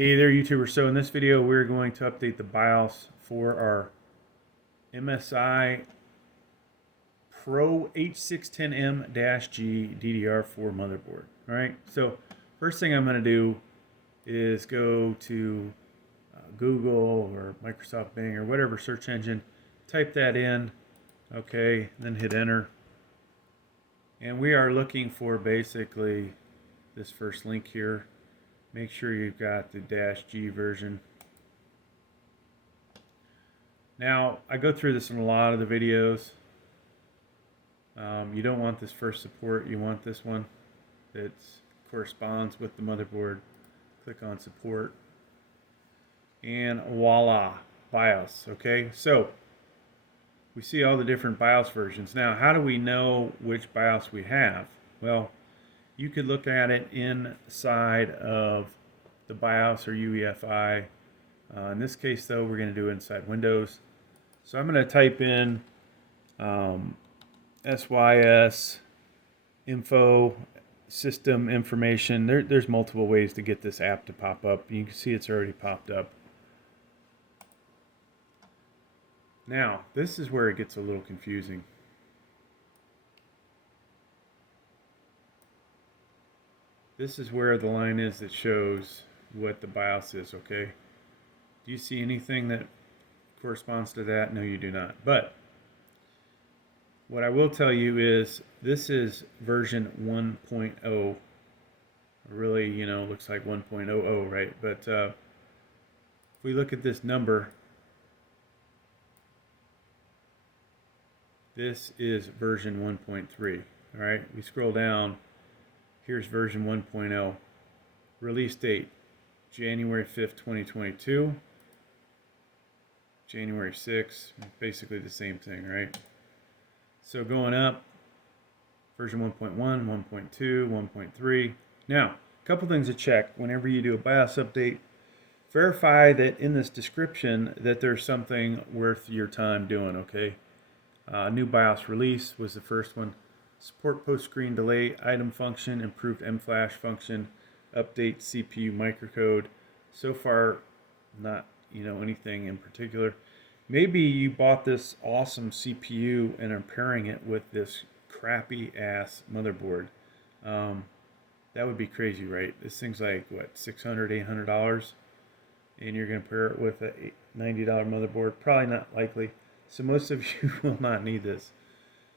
Hey there, YouTuber. So in this video, we're going to update the BIOS for our MSI Pro H610m-G DDR4 motherboard. All right. So first thing I'm going to do is go to Google or Microsoft Bing or whatever search engine, type that in. Okay, then hit enter. And we are looking for basically this first link here. Make sure you've got the -G version. Now, I go through this in a lot of the videos. You don't want this first support. You want this one that corresponds with the motherboard. Click on support. And voila, BIOS. Okay, so we see all the different BIOS versions. Now, how do we know which BIOS we have? Well, you could look at it inside of the BIOS or UEFI. In this case, though, we're going to do it inside Windows. So I'm going to type in SYS info system information. There's multiple ways to get this app to pop up. You can see it's already popped up. Now, this is where it gets a little confusing. This is where the line is that shows what the BIOS is, okay? Do you see anything that corresponds to that? No, you do not. But what I will tell you is this is version 1.0. Really, looks like 1.00, right? But if we look at this number, this is version 1.3, all right? We scroll down. Here's version 1.0. Release date, January 5th, 2022. January 6th, basically the same thing, right? So going up, version 1.1, 1.2, 1.3. Now, a couple things to check whenever you do a BIOS update. Verify that in this description that there's something worth your time doing, okay? New BIOS release was the first one. Support post-screen delay item function, improved M-Flash function, update CPU microcode. So far, not anything in particular. Maybe you bought this awesome CPU and are pairing it with this crappy ass motherboard. That would be crazy, right? This thing's like what, $600, $800, and you're going to pair it with a $90 motherboard. Probably not likely. So most of you will not need this.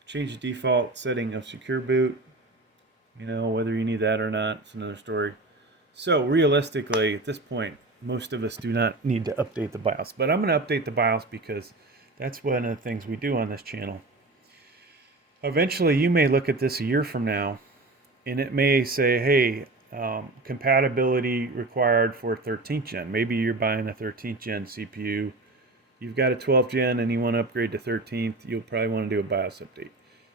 Change the default setting of secure boot. Whether you need that or not, it's another story. So realistically, at this point, most of us do not need to update the BIOS. But I'm going to update the BIOS because that's one of the things we do on this channel. Eventually, you may look at this a year from now, and it may say, hey, compatibility required for 13th gen. Maybe you're buying a 13th gen CPU. You've got a 12th gen and you want to upgrade to 13th, you'll probably want to do a BIOS update.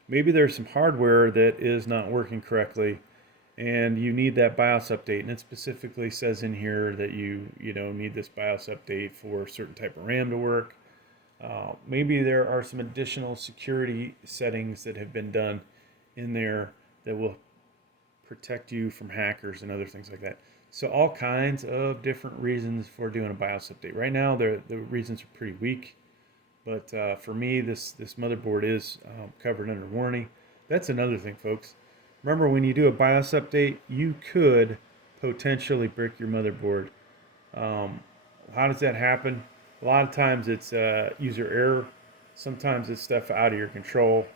Maybe there's some hardware that is not working correctly and you need that BIOS update, and it specifically says in here that you need this BIOS update for a certain type of RAM to work. Maybe there are some additional security settings that have been done in there that will protect you from hackers and other things like that. So all kinds of different reasons for doing a BIOS update. Right now, the reasons are pretty weak, but for me, this motherboard is covered under warranty. That's another thing, folks. Remember, when you do a BIOS update, you could potentially brick your motherboard. How does that happen? A lot of times it's user error. Sometimes it's stuff out of your control.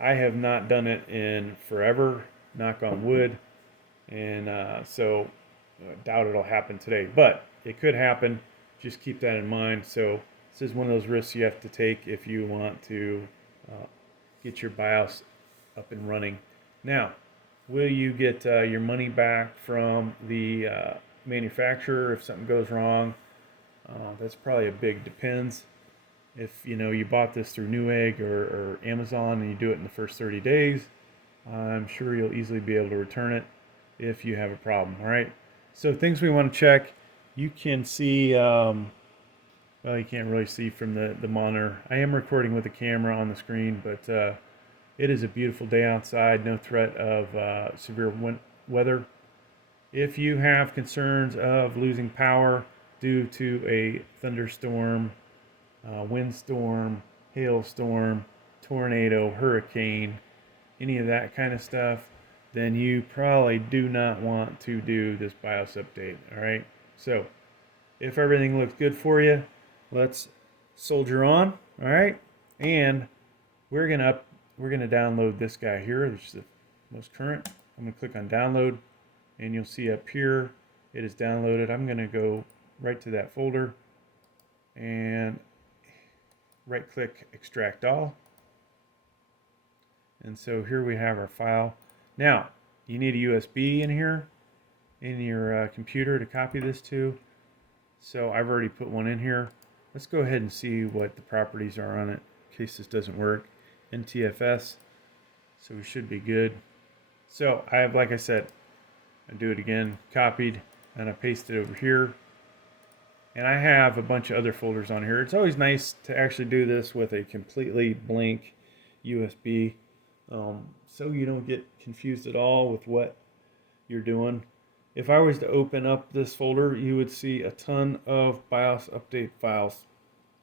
I have not done it in forever, knock on wood, and so I doubt it'll happen today, but it could happen. Just keep that in mind. So this is one of those risks you have to take if you want to get your BIOS up and running. Now, will you get your money back from the manufacturer if something goes wrong? That's probably a big depends. If you bought this through Newegg or Amazon and you do it in the first 30 days, I'm sure you'll easily be able to return it if you have a problem. All right. So things we want to check. You can see, well, you can't really see from the monitor. I am recording with a camera on the screen, but it is a beautiful day outside. No threat of severe weather. If you have concerns of losing power due to a thunderstorm, windstorm, hailstorm, tornado, hurricane, any of that kind of stuff, then you probably do not want to do this BIOS update. All right. So if everything looks good for you, let's soldier on. All right. And we're gonna download this guy here, which is the most current. I'm gonna click on download, and you'll see up here it is downloaded. I'm gonna go right to that folder and right click extract all. And so here we have our file. Now you need a USB in here in your computer to copy this to. So I've already put one in here. Let's go ahead and see what the properties are on it in case this doesn't work. NTFS, so we should be good. So I have, like I said, I do it again, copied, and I paste it over here. And I have a bunch of other folders on here. It's always nice to actually do this with a completely blank USB, so you don't get confused at all with what you're doing. If I was to open up this folder, you would see a ton of BIOS update files,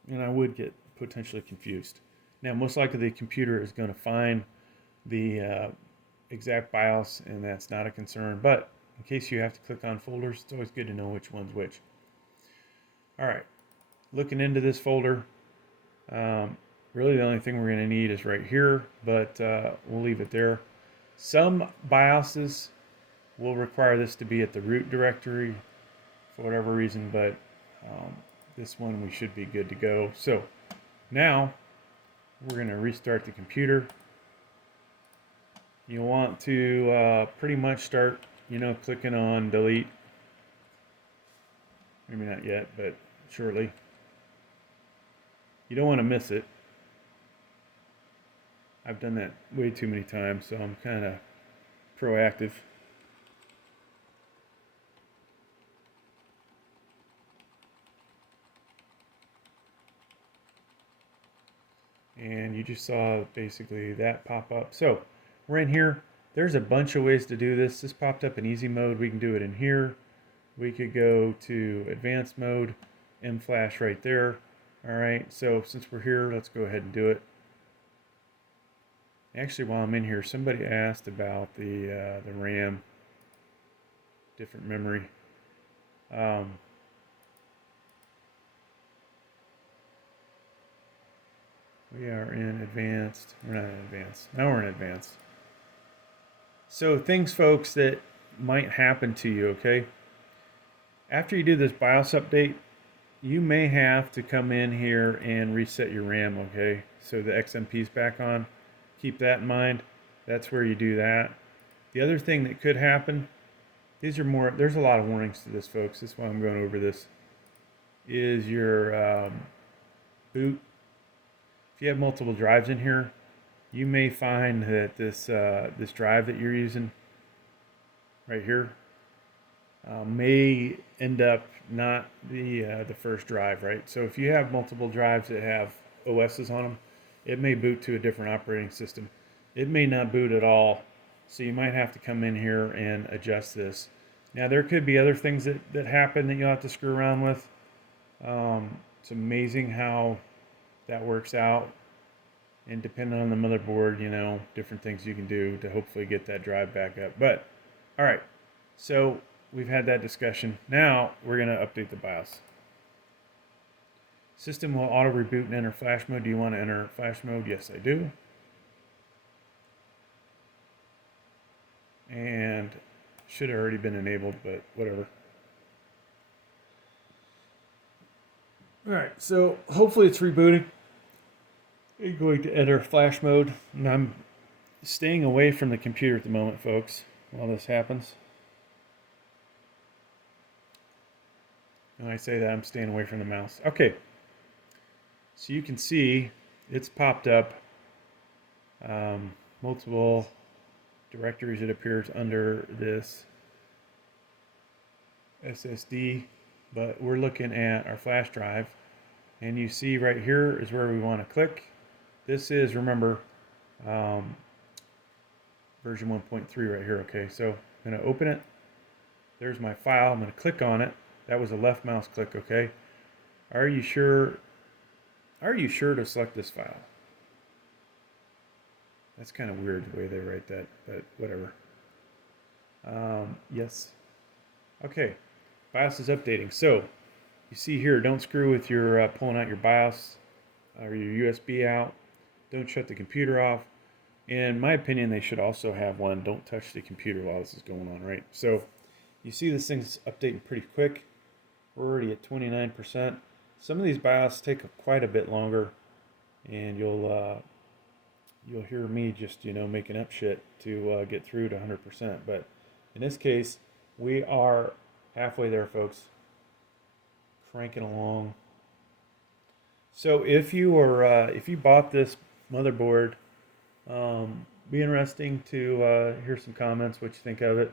and I would get potentially confused. Now, most likely the computer is going to find the exact BIOS, and that's not a concern. But in case you have to click on folders, it's always good to know which one's which. All right, looking into this folder, really the only thing we're going to need is right here, but we'll leave it there. Some BIOSes will require this to be at the root directory for whatever reason, but this one we should be good to go. So now we're going to restart the computer. You'll want to pretty much start, clicking on delete. Maybe not yet, but shortly. You don't want to miss it. I've done that way too many times, so I'm kind of proactive. And you just saw basically that pop up. So we're in here. There's a bunch of ways to do this. This popped up in easy mode. We can do it in here. We could go to advanced mode, M-Flash right there. All right, so since we're here, let's go ahead and do it. Actually, while I'm in here, somebody asked about the RAM, different memory. We are in advanced. We're not in advanced. Now we're in advanced. So things, folks, that might happen to you, okay? After you do this BIOS update, you may have to come in here and reset your RAM, okay? So the XMP is back on. Keep that in mind. That's where you do that. The other thing that could happen, there's a lot of warnings to this, folks. That's why I'm going over this, is your boot. If you have multiple drives in here, you may find that this drive that you're using right here may end up not the first drive, right? So if you have multiple drives that have OSs on them, it may boot to a different operating system. It may not boot at all, so you might have to come in here and adjust this. Now there could be other things that happen that you'll have to screw around with. It's amazing how that works out, and depending on the motherboard, different things you can do to hopefully get that drive back up. But all right, so we've had that discussion. Now we're going to update the BIOS. System will auto reboot and enter flash mode. Do you want to enter flash mode? Yes, I do. And should have already been enabled, but whatever. All right, so hopefully it's rebooting. I'm going to enter flash mode, and I'm staying away from the computer at the moment, folks, while this happens. When I say that, I'm staying away from the mouse. Okay, so you can see it's popped up multiple directories. It appears under this SSD, but we're looking at our flash drive, and you see right here is where we want to click. This is, remember, version 1.3 right here. Okay, so I'm going to open it. There's my file. I'm going to click on it. That was a left mouse click, okay? Are you sure? Are you sure to select this file? That's kind of weird the way they write that, but whatever. Yes. Okay. BIOS is updating. So you see here, don't screw with your pulling out your BIOS or your USB out. Don't shut the computer off. In my opinion, they should also have one. Don't touch the computer while this is going on, right? So you see this thing's updating pretty quick. We're already at 29%. Some of these BIOS take quite a bit longer, and you'll hear me just making up shit to get through to 100%. But in this case, we are halfway there, folks. Cranking along. So if you bought this motherboard, be interesting to hear some comments, what you think of it.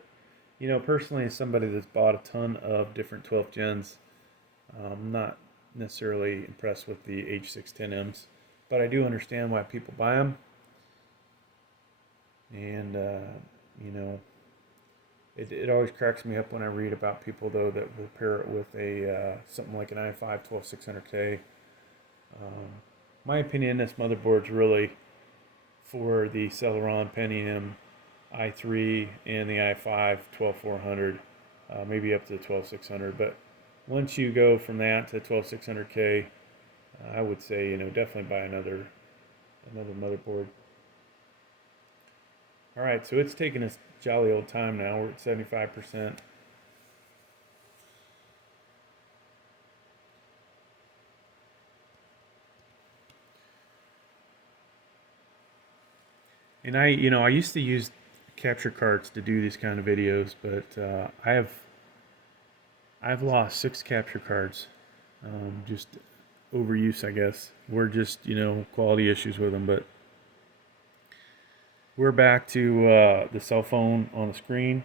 Personally, as somebody that's bought a ton of different 12 gens, I'm not necessarily impressed with the H610Ms, but I do understand why people buy them. And, it always cracks me up when I read about people, though, that will pair it with a something like an i5 12600K. My opinion, this motherboard's really for the Celeron Pentium i3 and the i5 12400, maybe up to the 12600. But once you go from that to 12600K, I would say definitely buy another motherboard. All right, so it's taking us jolly old time now. We're at 75%. And I used to use capture cards to do these kind of videos, but I've lost 6 capture cards, just overuse, I guess. We're just quality issues with them, but we're back to the cell phone on the screen.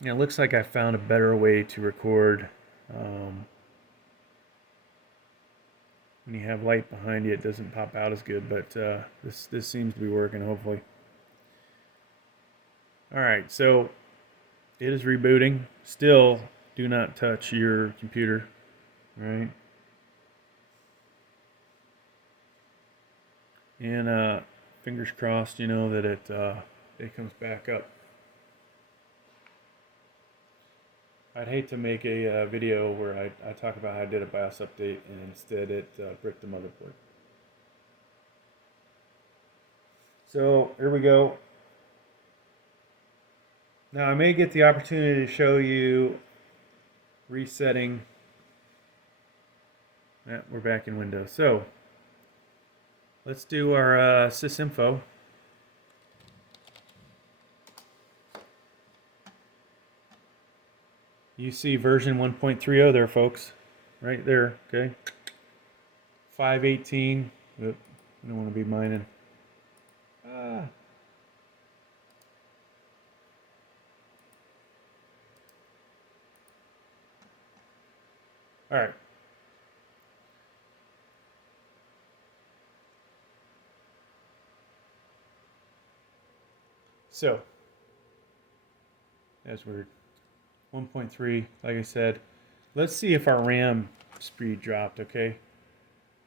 And it looks like I found a better way to record. When you have light behind you, it doesn't pop out as good, but this seems to be working, hopefully. Alright, so it is rebooting. Still, do not touch your computer, right? And fingers crossed, that it comes back up. I'd hate to make a video where I talk about how I did a BIOS update and instead it bricked the motherboard. So here we go. Now I may get the opportunity to show you resetting. We're back in Windows. So let's do our sysinfo. You see version 1.30 there, folks. Right there, okay? 518. Oop, I don't want to be mining. All right. So, that's weird. 1.3, like I said. Let's see if our RAM speed dropped, okay?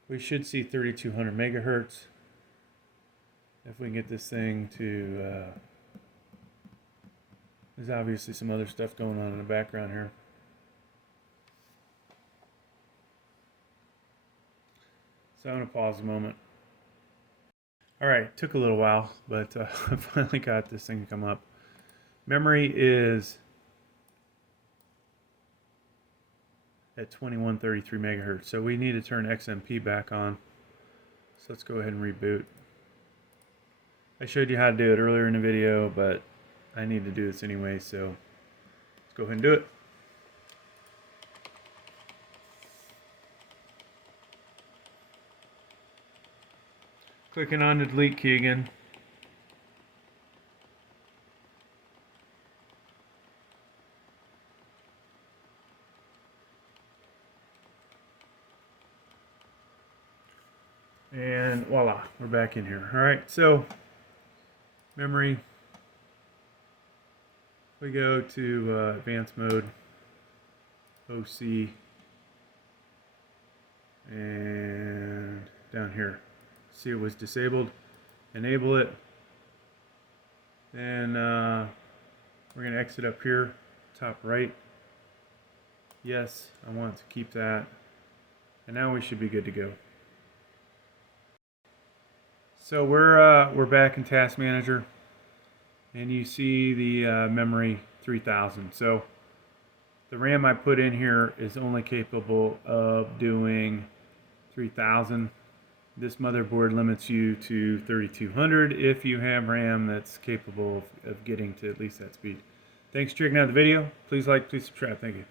We should see 3200 megahertz. If we can get this thing to... there's obviously some other stuff going on in the background here. So I'm going to pause a moment. Alright, took a little while, but I finally got this thing to come up. Memory is at 2133 megahertz. So we need to turn XMP back on. So let's go ahead and reboot. I showed you how to do it earlier in the video, but I need to do this anyway, so let's go ahead and do it. Clicking on the delete key again. And voila, we're back in here. All right, so memory We go to advanced mode, OC, and down here, see it was disabled, enable it. Then we're going to exit up here, top right. Yes, I want to keep that. And now we should be good to go. So we're back in Task Manager, and you see the memory 3000. So the RAM I put in here is only capable of doing 3000. This motherboard limits you to 3200 if you have RAM that's capable of getting to at least that speed. Thanks for checking out the video. Please like, please subscribe. Thank you.